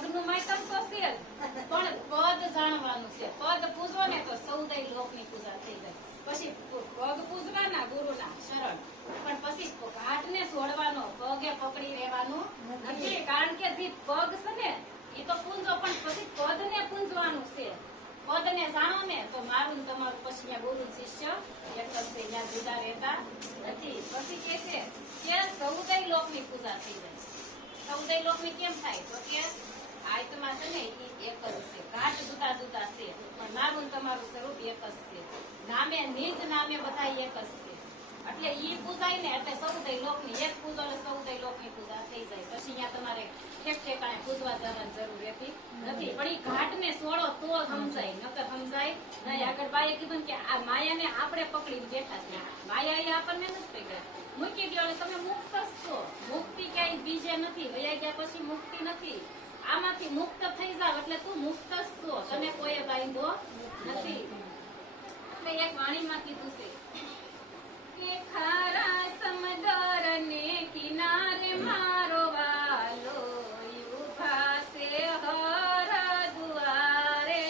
પગનું માયતમ તો છે જ, પણ પદ જાણવાનું છે. પદ પૂજો ને તો સૌદય લોકની પૂજા થઈ જાય. પછી પગ પૂજવાના ગુરુના શરણ, પણ પછી ઘાટને છોડવાનો, પગે પકડી રહેવાનું નથી. કારણ કે જે પગ છે ને એ તો પૂંજો, પણ પછી પદને પૂંજવાનું છે. પદને જાણો ને તો મારું ને તમારું પછી ત્યાં ગુરુ શિષ્ય એક જ છે, ત્યાં જુદા રહેતા નથી. પછી કે છે કે સૌદય લોકની પૂજા થઈ જાય. સૌદય લોકની કેમ થાય તો કે આત્મા છે ને એ એક જ છે, ઘાટ જુદા જુદા છે, પણ મારું ને તમારું સ્વરૂપ એક જ છે. નામે નિજ નામે બધા એક જ છે. એટલે ઈ પૂજાય ને એટલે સૌદય લોકની એક પૂજો એટલે સૌદય લોકની પૂજા થઈ જાય. પછી અહીંયા તમારે ઠેક ઠેકાણે પૂજવા જવાની જરૂર રહેતી નથી. પણ ઈ ઘાટને છોડો તો સમજાય, નકર સમજાય નહીં. આગળ બાઈએ કીધું કે આ માયાને આપણે પકડીને બેઠા છે, માયા એ આપણને નથી પકડ્યા. મૂકી દો એટલે તમે મુક્ત જ છો. મુક્તિ ક્યાંય બીજે નથી, વયા ગયા પછી મુક્તિ નથી. આમાંથી મુક્ત થઈ જાવ એટલે તું મુક્ત જ છો, તને કોઈએ બાંધો નથી. એટલે એક વાણીમાં કીધું છે કે ખારા સમદર ને કિનારે મારો વાલો ઉભા છે હર દ્વારે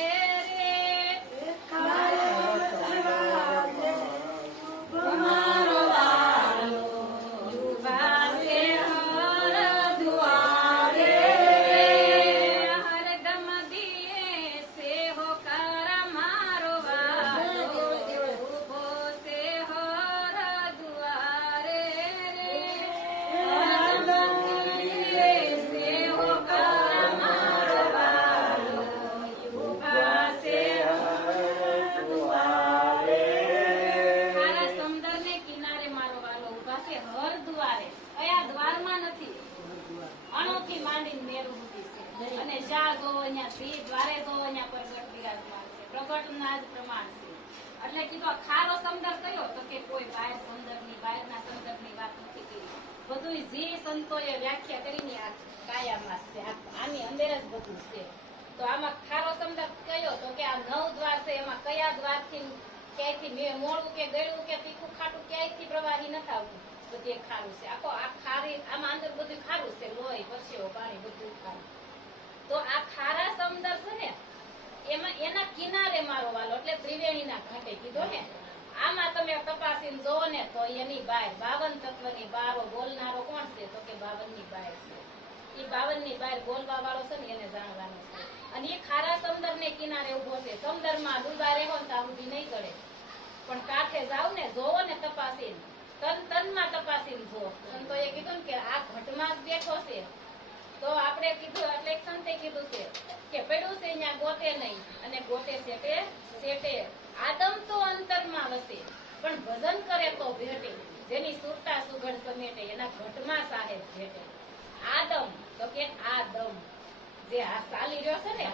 રે. મારો વાલો ઉભા છે હર દ્વારે રે. હરદમ દિયે છે હોકારા મારો વાલો ઉભો છે હર દ્વારે રે. હરદમ દિયે છે હોકારા મારો વાલો ઉભા છે હર દ્વારે. ખારા સમુદ્રને કિનારે મારો વાલો ઉભા છે હર દ્વારે. કયા દ્વારમાં નથી, અણોથી માંડીને મેરુ સુધી છે. અને જ્યાં જોવો અહીંયા શ્રી દ્વારે જોવો અહીંયા પ્રગટ બિરાજમાન છે. પ્રગટના જ પ્રમાણ છે. એટલે કીધું ખારો સમદર કયો તો કે કોઈ બહાર સમદરની બહારના સમદરની વાત નથી કરી. બધું જે સંતોએ વ્યાખ્યા કરીને આ કાયામાં છે, આની અંદર જ બધું છે. તો આમાં ખારો સમદર કયો તો કે આ 9 દ્વાર છે. એમાં કયા દ્વારથી ક્યાંયથી મોળું કે ગળ્યું કે તીખું ખાટું ક્યાંયથી પ્રવાહી નથી આવતું, બધે ખારું છે. આખો આ ખારી આમાં અંદર બધું ખારું છે, લોહી પરસેવો પાણી બધું ખારું. તો આ ખારા સમદર છે ને એમાં એના કિનારે મારો વાલો એટલે ત્રિવેણીના ઘાટે કીધો ને. આમાં તમે તપાસીને જોવો ને તો એની બહાર 52 તત્વની બારો બોલનારો કોણ છે તો કે 52 ની બહાર છે. એ 52 ની બહાર બોલવા વાળો છે ને એને જાણવાનું છે. અને એ ખારા સમદર ને કિનારે ઉભો છે. સમુદ્રમાં ડૂબા રહેવો ને ત્યાં સુધી નહીં ચડે, પણ કાંઠે જાવ ને જોવો ને તપાસીને, તનમાં તપાસીને જો. સંતોએ કીધું ને કે આ ઘટમાં જ બેઠો છે. તો આપણે કીધું એટલે એક સંતે કીધું છે કે પડ્યું છે અહીંયા ગોતે નહીં અને ગોતે સેટે સેટે. આદમ તો અંતરમાં વસે પણ ભજન કરે તો ભેટે. જેની સુરતા સુગઢ સમેટે એના ઘટમાં સાહેબ ભેટે. આદમ તો કે આદમ જે આ ચાલી રહ્યો છે ને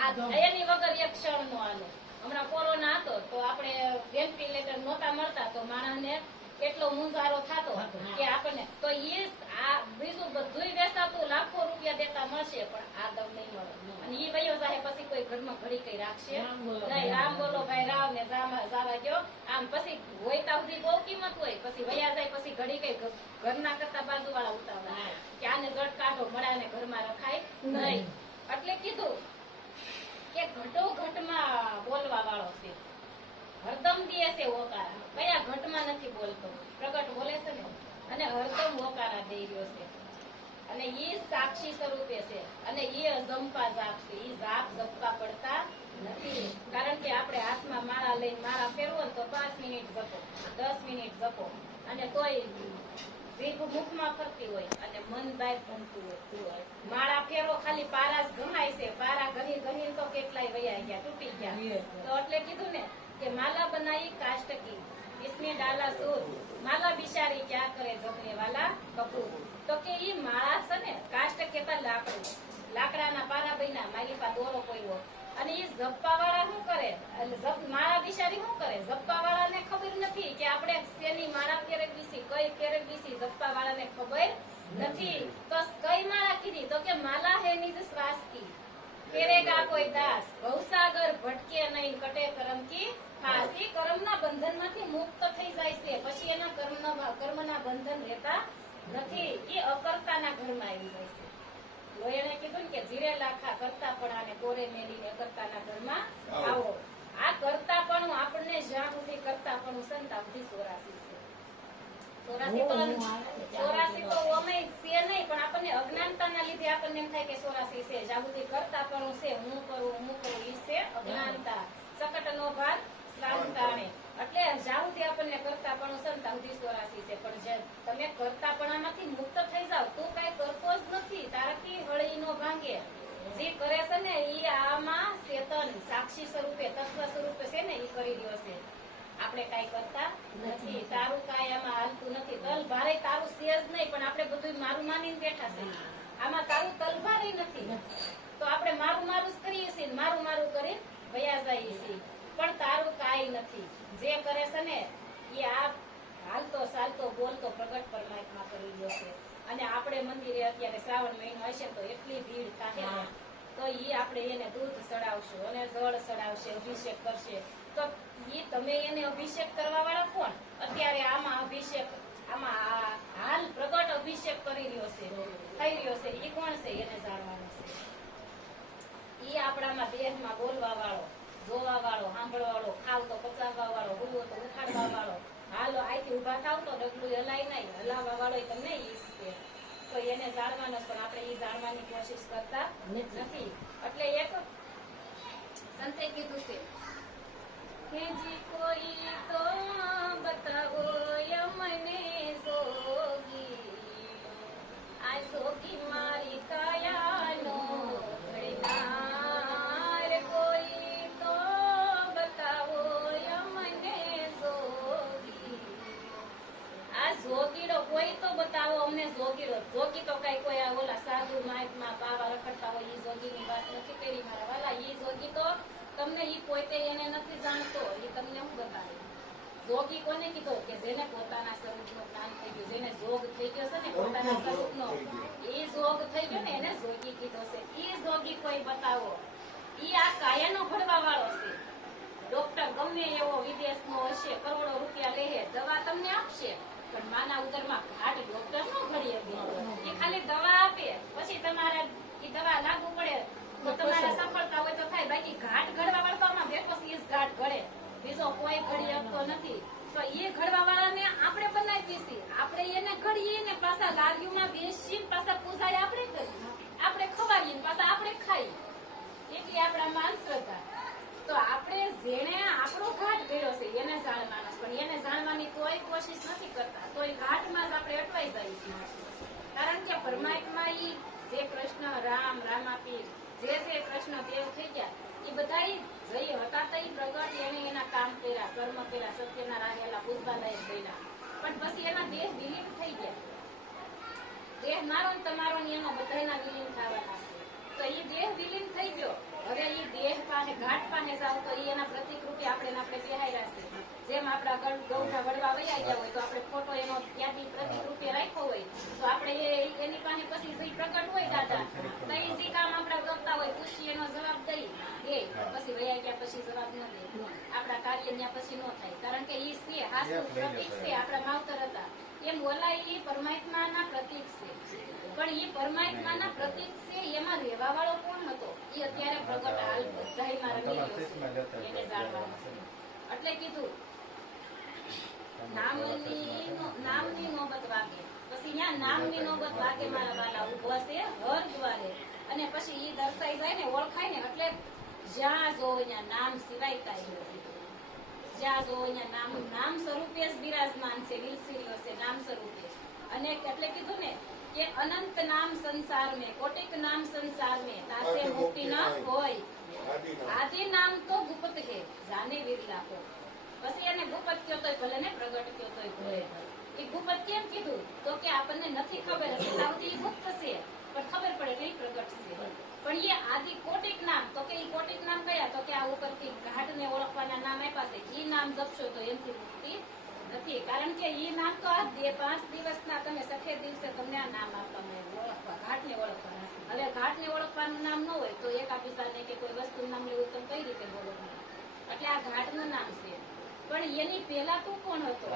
આ એની વગર એક ક્ષણ નો હાલે. હમણાં કોરોના હતો તો આપણે વેન્ટિલેટર નહોતા મળતા તો માણસને એટલો મુંજારો થતો કે આપણને તો એ આ બીજું બધું વેચાતું લાખો રૂપિયા દેતા મળશે પણ આ દમ નહીં મળે. અને એ વયો જાય પછી કોઈ ઘરમાં ઘડી કઈ રાખશે નહીં. રામ બોલો ભાઈ રામ ને જાવા ગયો આમ પછી હોય ત્યાં સુધી બહુ કિંમત હોય, પછી વયા જાય પછી ઘડી કઈ ઘરના કરતા બાજુ વાળા ઉતાવળા કે આને જડ કાઢો મળાને ઘરમાં રખાય નહીં. એટલે કીધું કે ઘટો ઘટમાં બોલવા વાળો છે, હરદમ દિયે છે ઓકારા. કયા ઘટમાં નથી બોલતો, પ્રગટ બોલે છે ને અને હરદમ ઓકારા દઈ રહ્યો છે. અને ઈ સાક્ષી સ્વરૂપે છે અને ઈ અજંપા જાપ છે. ઈ જાપ જપવા પડતા નથી. કારણ કે આપણે હાથમાં માળા લઈને માળા ફેરવો ને તો 5 મિનિટ જપો, 10 મિનિટ જપો અને તોય જીભ મુખમાં ફરતી હોય અને મન બહાર ભમતું હોય. માળા ફેરો ખાલી પારા જ ઘમાય છે. પારા ઘહી ઘહી તો કેટલાય વયા ગયા, તૂટી ગયા. તો એટલે કીધું ને કે માલા બનાવી કાષ્ટ કી इसमें डाला सूर माला बिचारी क्या करे जपने वाला कपूर. તો કે ઈ માળા છે ને કાષ્ટ કેતા લાકડું, લાકડાના પારા બન્યા, મારી પાસે દોરો કોઈવો. અને ઈ જપવા વાળા શું કરે, માળા બિચારી શું કરે, જપવા વાળાને ખબર નથી કે આપણે શેની માળા ફેરવવી છે, કઈ ફેરવવી છે, જપવા વાળાને ખબર નથી. તો કઈ માળા કીધી તો કે માલા હે નિજ શ્વાસ કી ફેરેગા કોઈ દાસ ભવસાગર ભટકે નહીં કટે કર્મ કી ફાસ. એ કર્મના બંધનમાંથી મુક્ત થઈ જાય છે, પછી એના કર્મના બંધન રહેતા નથી. એ અકર્તાના ઘરમાં આવી જાય છે. એને કીધું ને કે જીરે લાખા કરતાપણા ને કોરે મેલીને કરતાના ઘરમાં આવો. આ કરતાપણું આપણને જ્યાં સુધી કરતાપણું છે ને ત્યાં સુધી ચોરાસી છે. ચોરાસી તો અમે છે નહીં, પણ આપણને અજ્ઞાનતાના લીધે આપણને એમ થાય કે ચોરાસી છે. જ્યાં સુધી કરતાપણું છે, હું કરું ઈ છે અજ્ઞાનતા. સકટનો ભાગ શ્રાંતાણે. એટલે જ્યાં સુધી આપણને કરતાપણું છે ને ત્યાં સુધી ચોરાસી છે. પણ જે તમે કરતાપણામાંથી મુક્ત થઈ જાવ તો કઈ કરતો જ નથી, તારાથી હળી નો ભાંગે. જે કરે છે ને ઈ આમાં ચેતન સાક્ષી સ્વરૂપે તત્વ સ્વરૂપે છે ને ઈ કરી રહ્યો છે. આપણે કઈ કરતા નથી, તારું કઈ આમાં હાલતું નથી. તલ ભારે તારું છે જ નહીં, પણ આપણે બધું મારું માનીને બેઠા છે. આમાં તારું તલ ભારે નથી, તો આપણે મારું મારું જ કરીએ છીએ, મારું મારું કરી વયા જઈએ છીએ. પણ તારું કાંઈ નથી. જે કરે છે ને એ આ હાલતો ચાલતો બોલતો પ્રગટ પરમાત્મા કરી રહ્યો છે. અને આપણે મંદિરે અત્યારે શ્રાવણ મહિનો હશે તો એટલી ભીડ થાય ને, તો ઈ આપણે એને દૂધ ચડાવશું અને જળ ચડાવશે, અભિષેક કરશે. તો ઈ તમે એને અભિષેક કરવા વાળા કોણ? અત્યારે આમાં અભિષેક, આમાં હાલ પ્રગટ અભિષેક કરી રહ્યો છે, થઈ રહ્યો છે. ઈ કોણ છે? એને જાણવાનું છે. ઈ આપણામાં દેહમાં બોલવા વાળો, જોવા વાળો, સાંભળવા વાળો, ખાવ તો પચાવવા વાળો, ઉભો તો ઉઠાડવા વાળો, હાલો આયથી ઉભા થાવ તો ડગલું હલાય નહીં, હલાવવા વાળો તમને ઈ છે. તો એને જાણવાનો, પણ આપણે ઈ જાણવાની કોશિશ કરતા નથી. એટલે એક સંતે કીધું છે કે જી કોઈ તો બતાવો યમને જોગી, આ જોગી મારી કાયાનો ઘડનાર. કોઈ તો બતાવો યમને જોગી, આ જોગીડો કોઈ તો બતાવો અમને જોગીડો. જોગી તો કઈ કોઈ આ ઓલા સાધુ મહાત્મા બાવા રખડતા હોય ઈ જોગીની વાત નથી કરી મારા વાલા. ઈ જોગી તો તમને ઈ પોતે એને નથી જાણતો, ઈ તમને હું બતાવે. જોગી કોને કીધો? કે જેને પોતાના સ્વરૂપનું જ્ઞાન થઈ ગયું, જેને જોગ થઈ ગયો છે ને પોતાના સ્વરૂપનો, ઈ જોગ થઈ ગયો ને એને જોગી કીધો છે. ઈ જોગી કોઈ બતાવો. ઈ આ કાયાનો ઘડવા વાળો છે. ડોક્ટર ગમે એવો વિદેશનો હશે, કરોડો રૂપિયા લે, દવા તમને આપશે, પણ માના ઉદરમાં ઘાટ ડોક્ટર નો ઘડી શકે. એ ખાલી દવા આપે, પછી તમારે ઈ દવા લાગુ પડે તો તમારે સફળતા હોય તો થાય, બાકી ઘાટ ઘડવા વાળામાં બેઠો છે ઈ જ ઘાટ ઘડે, બીજો કોઈ ઘડી શકતો નથી. તો એ ઘડવા વાળાને આપણે બનાવી છીએ, આપણે એને ઘડીએ ને પાછા લારીઓમાં બેસી પાછા પૂજાય આપણે કરીએ, આપણે ખવાડીએ પાછા આપણે ખાઈ, એટલી આપણામાં અંધશ્રદ્ધા. તો આપણે જેને આપણો ઘાટ ઘડ્યો છે એને જાણવાનો, પણ એને જાણવાની કોઈ કોશિશ નથી કરતા, તો એ ઘાટમાં જ આપણે અટવાઈ જઈએ છીએ. કારણ કે પરમાત્મા ઈ જે કૃષ્ણ રામ, રામાપીર, જે કૃષ્ણ દેવ થઈ ગયા, એ બધા જઈ હતા તો ઈ પ્રગટ એને એના કામ કર્યા, કર્મ કર્યા, સત્યના રહેલા પુષ્પાલય બન્યા, પણ પછી એના દેહ વિલીન થઈ ગયા. દેહ મારો ને તમારો ને એનો બધાના વિલીન થવાના છે. તો ઈ દેહ વિલીન થઈ ગયો. હવે ઈ દેહ પાસે ઘાટ પાસે જાવ તો ઈ એના પ્રતિક રૂપે આપણે બેહાર્યા છે. જેમ આપડા ગૌઠા વડવા વયા ગયા હોય તો આપણે ફોટો એનો ત્યાંથી પ્રતિક રૂપે રાખ્યો હોય, તો આપણે એની પાસે પછી જે પ્રગટ હોય દાદા, તો એ જે કામ આપણે કરતા હોય પૂછી એનો જવાબ દઈ દે, પછી વયા ગયા પછી જવાબ ન દે, આપણા કાર્ય ત્યાં પછી ન થાય. કારણ કે ઈ છે હાસું પ્રતિક છે, આપણા માવતર હતા એમ ઓલા ઈ પરમાત્માના પ્રતિક છે. પણ ઈ પરમાત્માના પ્રતિક છે, એમાં રહેવા વાળો કોણ હતો? ઈ અત્યારે પ્રગટ હાલ બધાયમાં રમી રહ્યો છે, એને જાણવાનું છે. એટલે કીધું નામની નોબત વાગે, પછી ત્યાં નામની નોબત વાગે મારા વાલા ઉભા છે હર દ્વારે, અને પછી ઈ દર્શાઈ જાય ને ઓળખાય ને, એટલે જ્યાં જોવો ત્યાં નામ સિવાય કાંઈ નથી. જ્યાં જોવો ત્યાં નામ સ્વરૂપે જ બિરાજમાન છે, વિલસી રહ્યો છે નામ સ્વરૂપે. અને એટલે કીધું ને કે અનંત નામ સંસાર में, कोटिक नाम संसार में, तासे मुक्ति न होय, आदि नाम तो गुप्त है, जाने विरला को. પછી એને ગુપ્ત કયો તોય ભલે ને પ્રગટ કયો તોય ભલે. એ ગુપ્ત કેમ કીધું? તો કે આપણને નથી ખબર હતી ત્યાં સુધી ઈ ગુપ્ત છે, પણ ખબર પડે એટલે ઈ પ્રગટ છે. પણ એ આદિ કોટિક નામ, તો કે ઈ કોટિક નામ કયા? તો કે આ ઉપરથી ઘાટ ને ઓળખવાના નામ આપ્યા છે, ઈ નામ જપશો તો એમથી મુક્તિ નથી. કારણ કે ઈ નામ તો આ 5 દિવસના તમે સખે દિવસે તમને આ નામ આપવામાં ઓળખવા, ઘાટ ને ઓળખવા. હવે ઘાટ ને ઓળખવાનું નામ ન હોય તો એક આપીસાને કે કોઈ વસ્તુ નામ લેવું તો કઈ રીતે બોલો? એટલે આ ઘાટ નું નામ છે. પણ એની પહેલા તું કોણ હતો?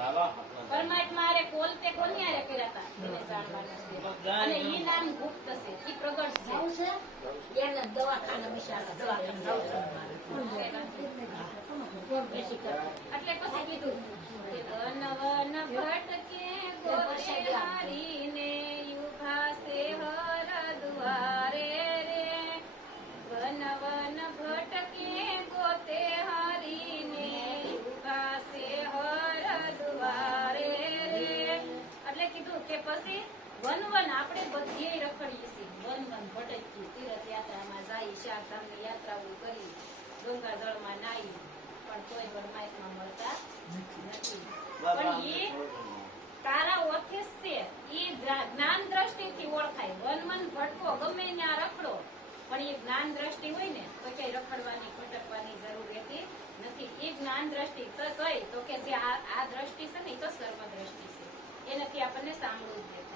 પરમાત્મા અરે કોલ તે કોની આરે કર્યા હતા એને જાણવાના છે. અને ઈ નામ ગુપ્ત છે, ઈ પ્રગટ છે. દવાખાના બિચારા દવાખાના જાવ છો એટલે પછી કીધું કે વન વન ભટકે ગોતે હારીને યુભા સે હર દ્વારે રે વન વન ભટકે ગોતે હારીને યુભા સે હર દ્વારે રે એટલે કીધું કે પછી વન વન આપણે બધીએ રખડીએ છીએ વન વન ભટકી તીર્થ યાત્રામાં જાય ચારધામની યાત્રાઓ કરી ગંગા જળમાં નાઈ પણ કોઈ પરમાત્મા મળતા નથી પણ એ તારા ઓથેસ છે એ જ્ઞાન દ્રષ્ટિથી ઓળખાય વન વન ભટકો ગમે ત્યાં રખડો પણ એ જ્ઞાન દ્રષ્ટિ હોય ને તો ક્યાંય રખડવાની ભટકવાની જરૂર રહેતી નથી એ જ્ઞાન દ્રષ્ટિ તો કઈ તો કે જે આ દ્રષ્ટિ છે ને એ તો સર્વ દ્રષ્ટિ છે એનાથી આપણને સાંભળવું જ દેખાય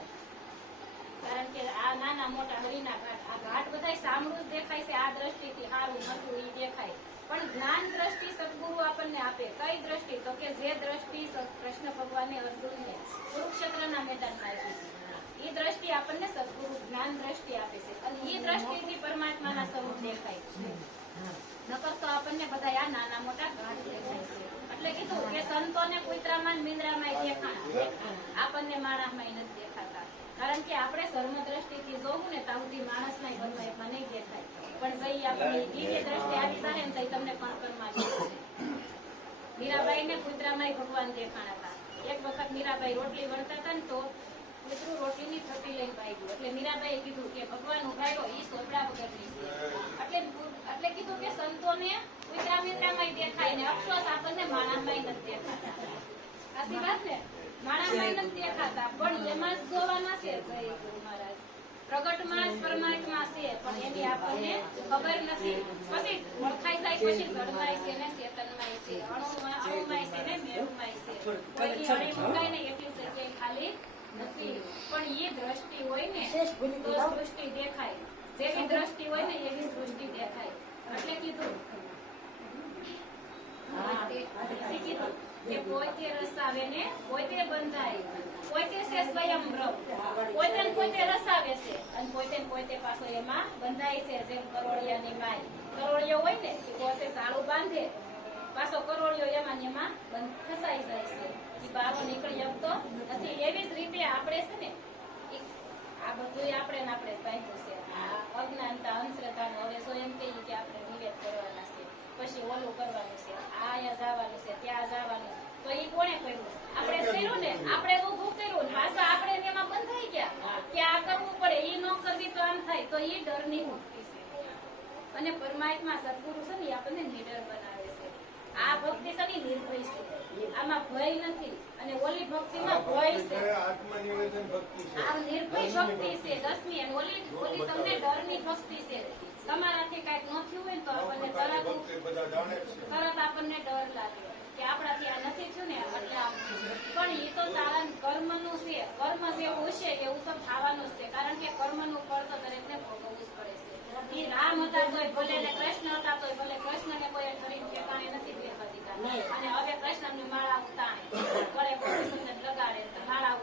કારણ કે આ નાના મોટા હરિના ઘાટ આ ઘાટ બધા સાંભળવું જ દેખાય છે આ દ્રષ્ટિથી સારું નતું એ દેખાય પણ જ્ઞાન દ્રષ્ટિ સદગુરુ આપણને આપે કઈ દ્રષ્ટિ તો કે જે દ્રષ્ટિ કૃષ્ણ ભગવાને અર્જુનને કુરુક્ષેત્રના મેદાનમાં આપી છે એ દ્રષ્ટિ આપણને સદગુરુ જ્ઞાન દ્રષ્ટિ આપે છે અને એ દ્રષ્ટિથી પરમાત્માના સ્વરૂપ દેખાય છે નકર તો આપણને બધા આ નાના મોટા ઘાટ દેખાય છે એટલે કીધું કે સંતોને કુતરામાં મીંદરામાં દેખાણા આપણને માણસમાં નથી દેખાતા કારણ કે આપણે ધર્મ દ્રષ્ટિથી જોવું ને ત્યાં સુધી માણસના ભગવાનમાં નહીં દેખાય પણ જઈ આપણી દિવ્ય દ્રષ્ટિ આવી જાય ને તો તમને કણકણમાં દેખાય મીરાબાઈ ને કુતરામાં ભગવાન દેખાણા હતા એક વખત મીરાબાઈ રોટલી વણતા હતા ને તો કૂતરું રોટલીની થતી લઈને ભાગ્યું એટલે મીરાબાઈએ કીધું કે ભગવાન ઉભાયો ઈ સોપડા વગરની છે એટલે કીધું કે સંતોને કુતરા મિત્રામાં દેખાય ને અફસોસ આપણને માણસમાં નથી દેખાતા આથી વાત ને માણસમાં નથી દેખાતા પણ એમાં જ જોવાના છે જય ગુરુ મહારાજ પ્રગટમાં જ પરમાત્મા છે પણ એની આપણને ખબર નથી પછી ઓળખાઈ જાય પછી જળમાય છે ને ચેતનમાય છે અણુમાય છે ને મેરુમાય છે કોઈ અણી મુકાય ને એટલી જગ્યાએ ખાલી નથી પણ એ દ્રષ્ટિ હોય ને તો સૃષ્ટિ દેખાય જેવી દ્રષ્ટિ હોય ને એવી સૃષ્ટિ દેખાય એટલે કીધું કે પોતે રસાવે ને પોતે બંધાય પોતે છે સ્વયં બ્રહ્મ પોતે પોતે રસાવે છે અને પોતે પાછો એમાં બંધાય છે જેમ કરોળિયાની માય કરોળિયો હોય ને એ પોતે સાળું બાંધે પાછો કરોળિયો એમાં ફસાઈ જાય છે એ બહાર નીકળી શકતો નથી એવી જ રીતે આપણે છે ને આ બધું આપણે પામ્યું છે આ અજ્ઞાનતા અંધશ્રદ્ધાનો હવે so એમ કહીએ કે આપણે નિવેદ કરવાના છે પછી ઓલું કરવાનું છે અહીંયા જવાનું છે ત્યાં જવાનું તો એ કોણે કર્યું આપણે કર્યું ને આપણે ઊભું કર્યું પાછા આપણે એમાં બંધાઈ ગયા કે આ કરવું પડે એ ન કરવી તો આમ થાય તો એ ડરની મુક્તિ છે અને પરમાત્મા સદગુરુ છે ને આપણને નિડર બનાવે છે આ ભક્તિ છે ને નિર્ભય છે આમાં ભય નથી અને ઓલી ભક્તિમાં ભય છે આત્મનિવેદન ભક્તિ છે આ નિર્ભય ભક્તિ છે દસમી અને ઓલી તમને ડરની ભક્તિ છે તમારાથી કઈક ન થયું હોય તો આપણને તરત આપણને ડર લાગે કે આપણાથી આ નથી થયું ને એટલે આમ પણ એ તો તારા કર્મનું છે કર્મ જેવું છે એવું તો થવાનું જ છે કારણ કે કર્મનું ફળ તો દરેકને ભોગવવું જ પડે છે એ રામ હતા તોય ભલે ને કૃષ્ણ હતા તોય ભલે કૃષ્ણને કોઈ શરીર ઠેકાણે નથી બેસવા દીધા અને હવે કૃષ્ણની માળા ઉતાણે ગળે કોઈ સુંદર લગાડે માળા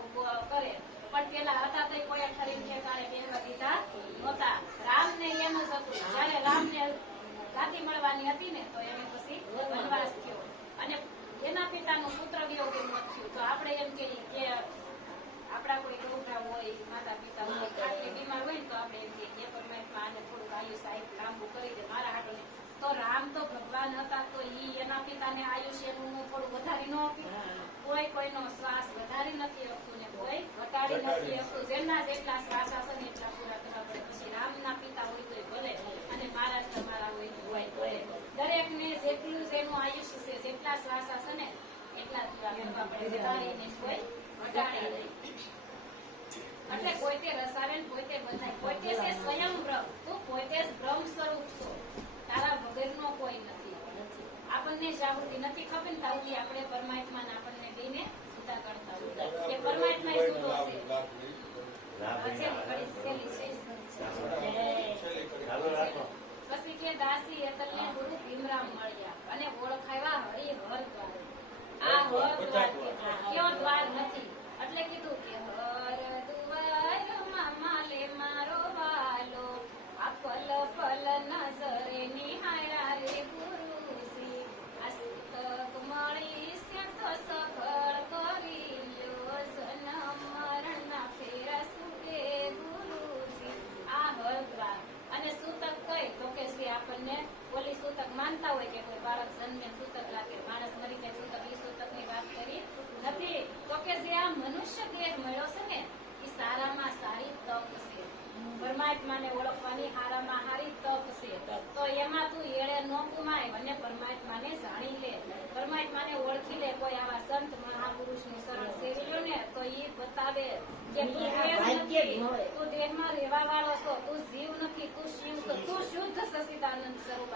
કરે પણ પેલા હતા તો કોઈ શરીર ઠેકાણે બેસવા દીધા નહોતા રામને એમ જ હતું જયારે રામને ગાદી મળવાની હતી ને તો એને પછી વનવાસ થયો અને એના પિતાનું પુત્ર વિયોગ મોત થયું તો આપણે એમ કહીએ કે આપણા કોઈ ડોકરા હોય માતા પિતા હોય આટલી બીમાર હોય ને તો આપણે એમ કહીએ પરમાત્મા આને થોડુંક આયુષ્ય લાંબુ કરી દે મારા હાટને તો રામ તો ભગવાન હતા તો એના પિતાને આયુષ્યનું થોડું વધારી ન આપ્યું કોઈ કોઈનો શ્વાસ વધારી નથી શકતું ને કોઈ ઘટાડી નથી શકતું જેના જેટલા શ્વાસ હશે ને એટલા પૂરા કરવા પડે પછી રામના પિતા હોય તો ભલે અને મારા તમારા હોય તો ભલે દરેક ને જેટલું જેનું આયુષ્ય છે જેટલા શ્વાસ હશે ને એટલા પૂરા કરવા પડે વધારીને કોઈ ઘટાડે નહીં એટલે પોતે રસાવે ને પોતે બંધાય પોતે છે સ્વયં બ્રહ્મ તું પોતે જ બ્રહ્મ સ્વરૂપ છો તારા વગરનો કોઈ નથી આપણને જાગૃતિ નથી ખબર ને તાવથી આપણે પરમાત્માને આપણને બેને જુદા કરતા હોય કે પરમાત્મા એ જુદો છે પછી કે દાસી એતલને ગુરુ ભીમરામ મળ્યા અને ઓળખાવ્યા હરિહર દ્વાર આ હર દ્વાર કેવો દ્વાર નથી એટલે કીધું કે હર દ્વાર મામાલે મારો વાલો આ પલ પલ પરમાત્માને ઓળખવાની હારામાં હારી તપ છે. તો એમાં તું એળે ન કુમાય અને પરમાત્માને જાણી લે, પરમાત્માને ઓળખી લે. કોઈ આવા સંત મહાપુરુષની શરણ સેવી લો ને તો ઈ બતાવે કે તું દેહ નથી, તું દેહમાં રહેવા વાળો છો, તું જીવ નથી, તું શિવ છો, તું શુદ્ધ સચિદાનંદ સ્વરૂપ